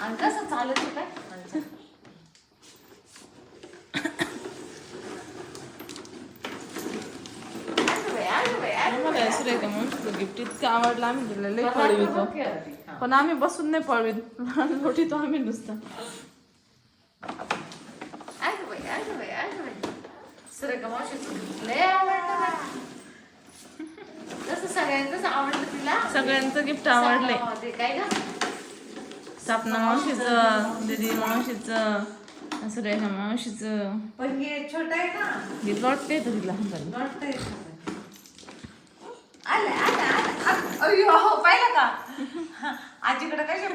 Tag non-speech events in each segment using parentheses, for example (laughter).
आणि कसं चालत काय मला सुरेखा म्हणून गिफ्ट इतकं आवडलं आम्ही दिलेलं पळवितो पण आम्ही बसून नाही पळवित. लहान लोटीतो आम्ही नुसतं सुरेखा सगळ्यांचंच आवडलं तिला? सगळ्यांचं गिफ्ट आवडलंय ते काय ग? सपना मावशीचं दिदी मावशीचं सुरेखा मावशीचं. पण हे छोट आहे ना? वाटते तर तिला हाताला. वाटतंय आले आले आले अय्यो हो पाहिलं का? आजीकडे कशा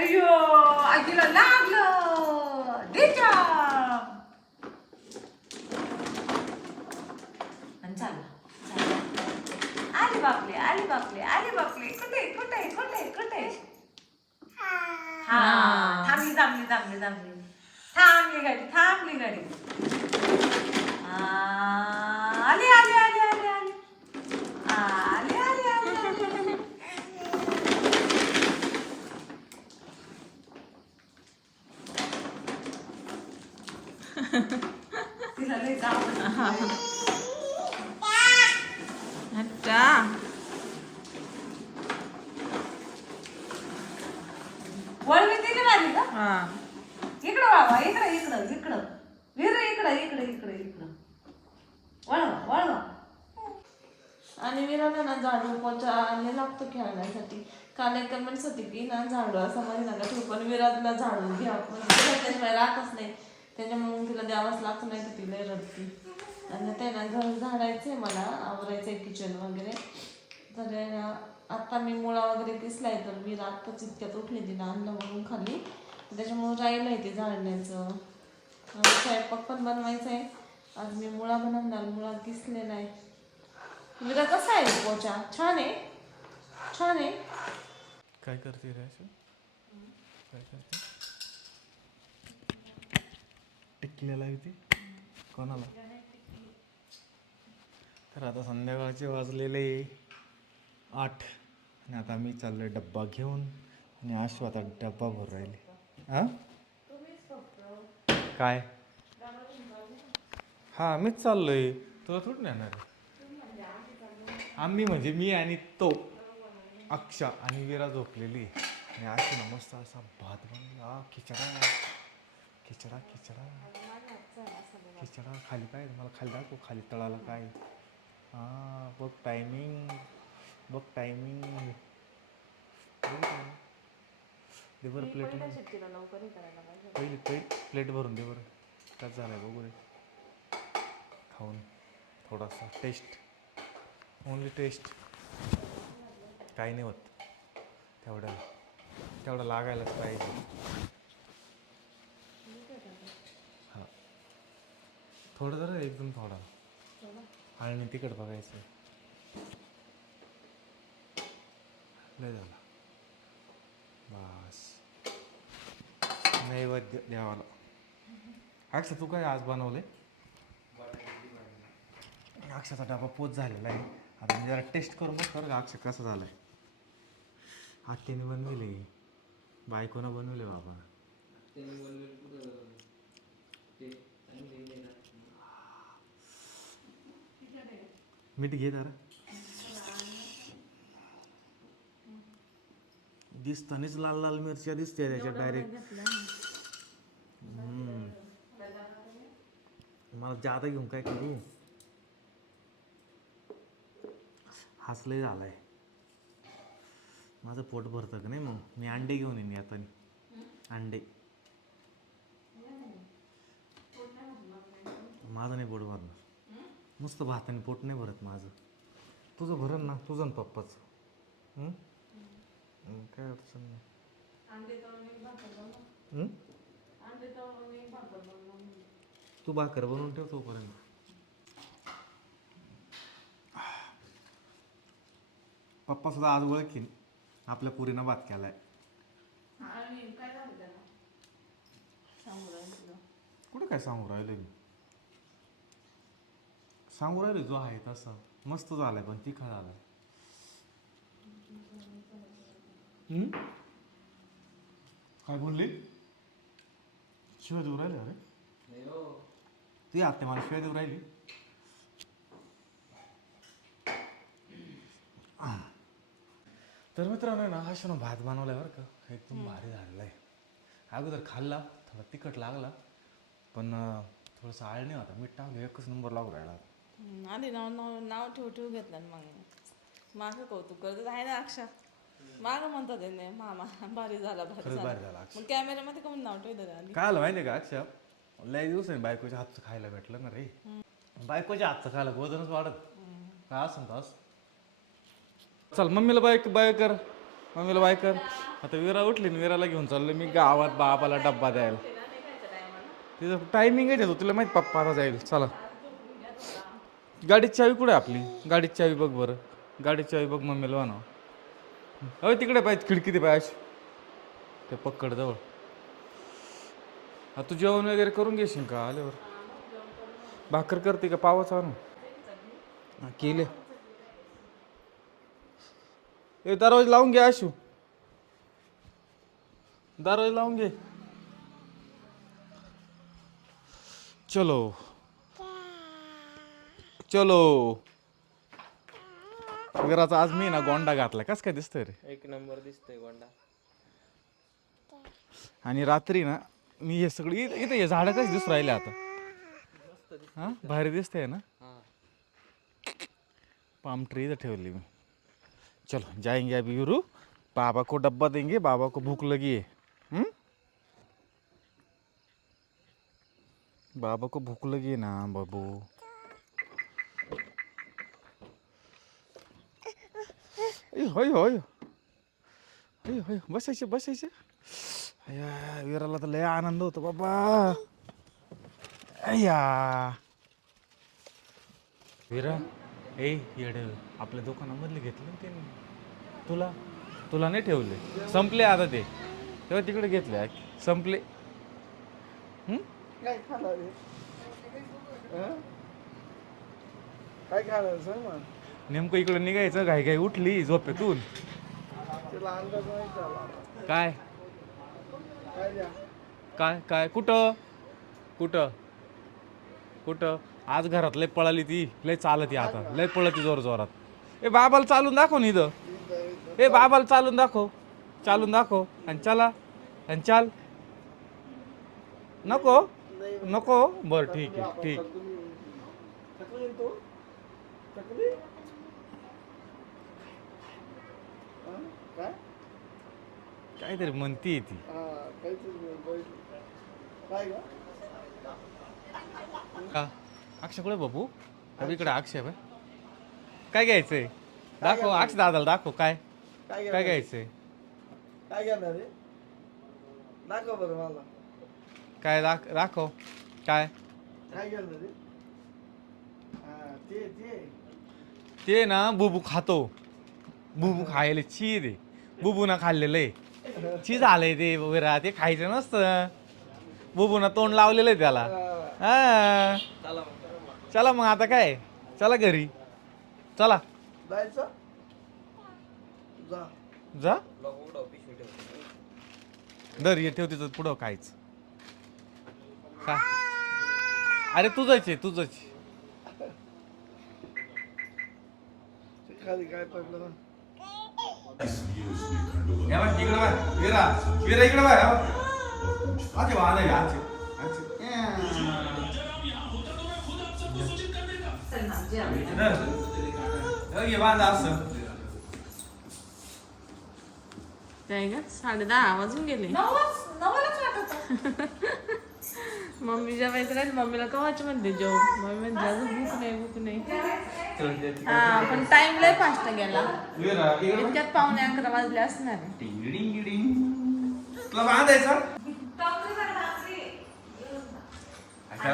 अय्यो आजीला लागलं. देजा आणि चालला चालला. आले बापले आले बापले आले बापले कुठे कुठे कुठे कुठे हा थांबली थांबली थांबली थांबली थांबली गाडी थांबली गाडी आ, आले आले आले आले आले आले आले आले आले तिला लय आवडलं. वळवी दिली माझी का? हा. इकडं वळवा इकडं इकडं इकडं. विर इकडं इकडं इकडं इकडं. वळवा वळवा. आणि विराला ना झाडू पोचा आणि लागतो खेळण्यासाठी. काल एक कमेंट्स होती की ना झाडू असं माझी नका ठेवू पण विराटला झाडू घ्या पण त्याशिवाय राहतच नाही. त्याच्यामुळे मग तिला द्यावाच लागतं नाही तर तिला रडती. आणि ते ना घर झाडायचं आहे मला आवरायचं आहे किचन वगैरे. तर आहे ना आत्ता मी मुळा वगैरे दिसलाय तर मी आत्ताच इतक्यात उठली तिला अन्न म्हणून खाली त्याच्यामुळे राहिलं आहे ते झाडण्याचं. स्वयंपाक पण बनवायचा आहे आज मी मुळा बनवणार मुळा दिसलेला आहे. विरा कसा आहे पोचा? छान आहे. छान आहे. काय करते रे असं काय करते? टिकलेला आहे ती कोणाला? तर आता संध्याकाळचे वाजलेले. आठ. आणि आता मी चाललो आहे डब्बा घेऊन आणि आशू आता डब्बा भरून राहिले. हां? काय? हा मीच आहे तुला थोडं नेणार आहे? आम्ही म्हणजे मी आणि तो अक्षा आणि विरा झोपलेली. आणि अशी ना मस्त असा भात बनला खिचडा. खिचडा खिचडा. खिचडा खाली काय? मला खाली दाखव खाली तळाला काय? हां बघ टायमिंग बघ टायमिंग दे बरं प्लेट पहिली प्लेट प्लेट भरून दे बरं. काय झालंय बघू रे. खाऊन. थोडासा टेस्ट ओनली टेस्ट काही नाही होत. तेवढं तेवढं लागायलाच पाहिजे. हां. थोडं जरा एकदम थोडा? आणि तिकड बघायचं. लय झाला. बस. नैवेद्य देवाला. अक्षा तू काय आज बनवले अक्षाचा डबा पोच झालेला आहे. आता मी जरा टेस्ट करून बघ का अक्षय कसं झालं आहे आत्याने बनविले बायकोनं बनवले बाबा. मीठ घे जरा. दिसतानीच लाल लाल मिरच्या दिसते त्याच्यात डायरेक्ट मला जादा घेऊन काय करू? हसले झालाय. माझं पोट भरतं का नाही मग? मी अंडे घेऊन येईन आता. अंडे. माझं नाही पोट भरणार. नुसतं भाताने पोट नाही भरत माझं. तुझं भरण ना तुझं पप्पाचं. काय अडचण नाही? तू भाकर बनवून ठेव तोपर्यंत. पप्पा सुद्धा आज ओळखीन. आपल्या पुरीनं भात केलाय. कुठं काय सांगू राहिले मी? सांगू राहिले जो आहे तसा. मस्त झालाय पण तिखा झाला हम्म? काय बोलली? शिवाय देऊ राहिले अरे. ती आत्या मला शिवाय देऊ राहिली. तर मित्रांनो ना हा ना भात बनवलाय बरं का. एकदम भारी झालेला आहे अगोदर खाल्ला थोडा तिखट लागला पण थोडंसं आळणी होता. मीठ टाकलं एकच नंबर लागू राहिला आधी नाव नाव नाव ठेव ठेव घेतलं मग. मागं कौतुक करत आहे ना अक्षा मागं म्हणतात नाही मामा भारी झाला भारी खरंच भारी झाला झाला मग कॅमेऱ्यामध्ये कोण नाव ठेवलं काय आलं माहिती का अक्षा लय दिवस बायकोच्या हातचं खायला भेटलं ना रे. बायकोच्या हातचं खायला वजनच वाढत. काय असं तास? चल मम्मीला बाय बाय कर. मम्मीला बाय कर. आता विरा उठली ना विराला घेऊन चाललो मी गावात बापाला डब्बा द्यायला. तिचं टायमिंग आहे तुला माहीत पप्पा आता जाईल. चला. गाडीची चावी कुठे आहे आपली? गाडीची चावी बघ बरं. गाडीची चावी बघ मम्मीला म्हणा. अहो तिकडे पाहिजे खिडकी ते पाहिजे ते पक्कड जवळ. हा तू जेवण वगैरे करून घेशील का आल्यावर? भाकर करते का? पावाच आणू. केले. ए दरवाजा लावून घे आशू. दरवाजा लावून घे. चलो. चलो. विराचा आज मी ना गोंडा घातला. कस काय दिसतंय रे? एक नंबर दिसतोय गोंडा. आणि रात्री ना मी हे सगळं इथं इथं हे झाडं कशी दिसू राहिले आता. हा? भारी दिसतंय ना? पाम ट्री इधर ठेवली मी. चलो जाएंगे अभी यूरू बाबा को डब्बा देंगे बाबा को भूख लगी है. हम्म? बाबा को भूख लगी है ना बाबू? होय होय होय होय बसायचे बसायचे अय्या विराला तर लय आनंद होतो बाबा अय्या विरा ए येड आपल्या दुकानामधले घेतले ना त्यांनी तुला तुला नाही ठेवले संपले आता ते तेव्हा तिकडे घेतले आहे. संपले हम्म? काय खाणार रे हं? काय खाणार सांग मग नेमकं इकडे निघायचं घाई घाई उठली झोपेतून. काय? काय काय कुठं? कुठं? कुठं? आज घरात लय पळाली ती लय चालती आता लय पळती जोर जोरात. ए बाबाला चालून दाखव ना इथं. ए बाबाला चालून दाखव. चालून दाखव. आणि चला. आणि चाल. नको? नको? बर ठीक आहे ठीक थकली तू थकली हं? काय काहीतरी म्हणती ती. हा काहीतरी. काय का? अक्षय कुठे बाबू? अबे इकडे अक्षय बाय काय घ्यायचंय? दाखव अक्षय दादाला दाखव काय? काय काय घेणार? घ्यायचंय? काय घेणार रे दाखव बरं मला. काय दाख दाखव काय? काय घेणार रे हा ते ते. ते ना बुबू खातो. बुबू खायला चीज आहे. बुबू ना खाल्लेलं आहे. चीज आलंय ते वगैरे ते खायचं नसतं. बुबू तोंड लावलेलं आहे त्याला. हा. चला मग आता काय? चला घरी. चला. जायचं जा. जा दर ये ठेव तिचं पुढं खायचं. का अरे तुझंच आहे तुझंच. आहे. खाली काय पडलं? या बघ, इकडं बघ. विरा विरा इकडं बघ, बघ. आचे वाहन आहे, आचे. आचे. धर. धर, घे बांधा असं. काय ग साडे दहा वाजून गेले नवच नवलच वाटत (laughs) मम्मी जेवायचं राहील मम्मीला कवाची म्हणते जेव मम्मी म्हणते अजून भूक नाही भूक नाही हा पण टाइम लय फास्ट गेला. इतक्यात पावणे अकरा वाजले असणार आहे. डिंग, डिंग, डिंग. तुला बांधायचं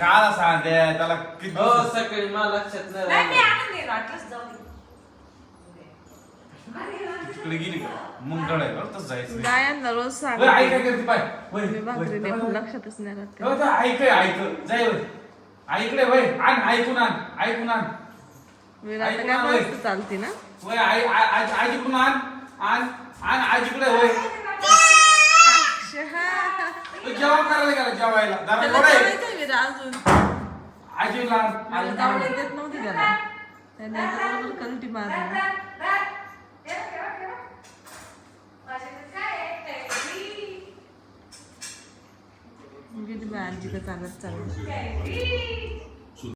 काला सांगते त्याला किती हो सकाळी मला लक्षात तिकडे गेली का? मग तसं जायचं गायांना रोज बरं, सांग काय करते पाय. वय, मी वय, भाकरी वय. देखील लक्षातच नाही राहत. हो, ऐक ऐक. जाय वय. आईकडे वय. आण ऐकून आण ऐकून आण. विराट काय. मस्त चालती ना. वय आई आ- आ- आजीकडून आण? आण आण आजीकडे तू जेवण करायला गेला जेवायला. आहे. विरा अजून. आजीला आण? मला. देत नव्हती त्याला. त्याने बरोबर कलटी मारली किती बाय आजी का चालत चालत.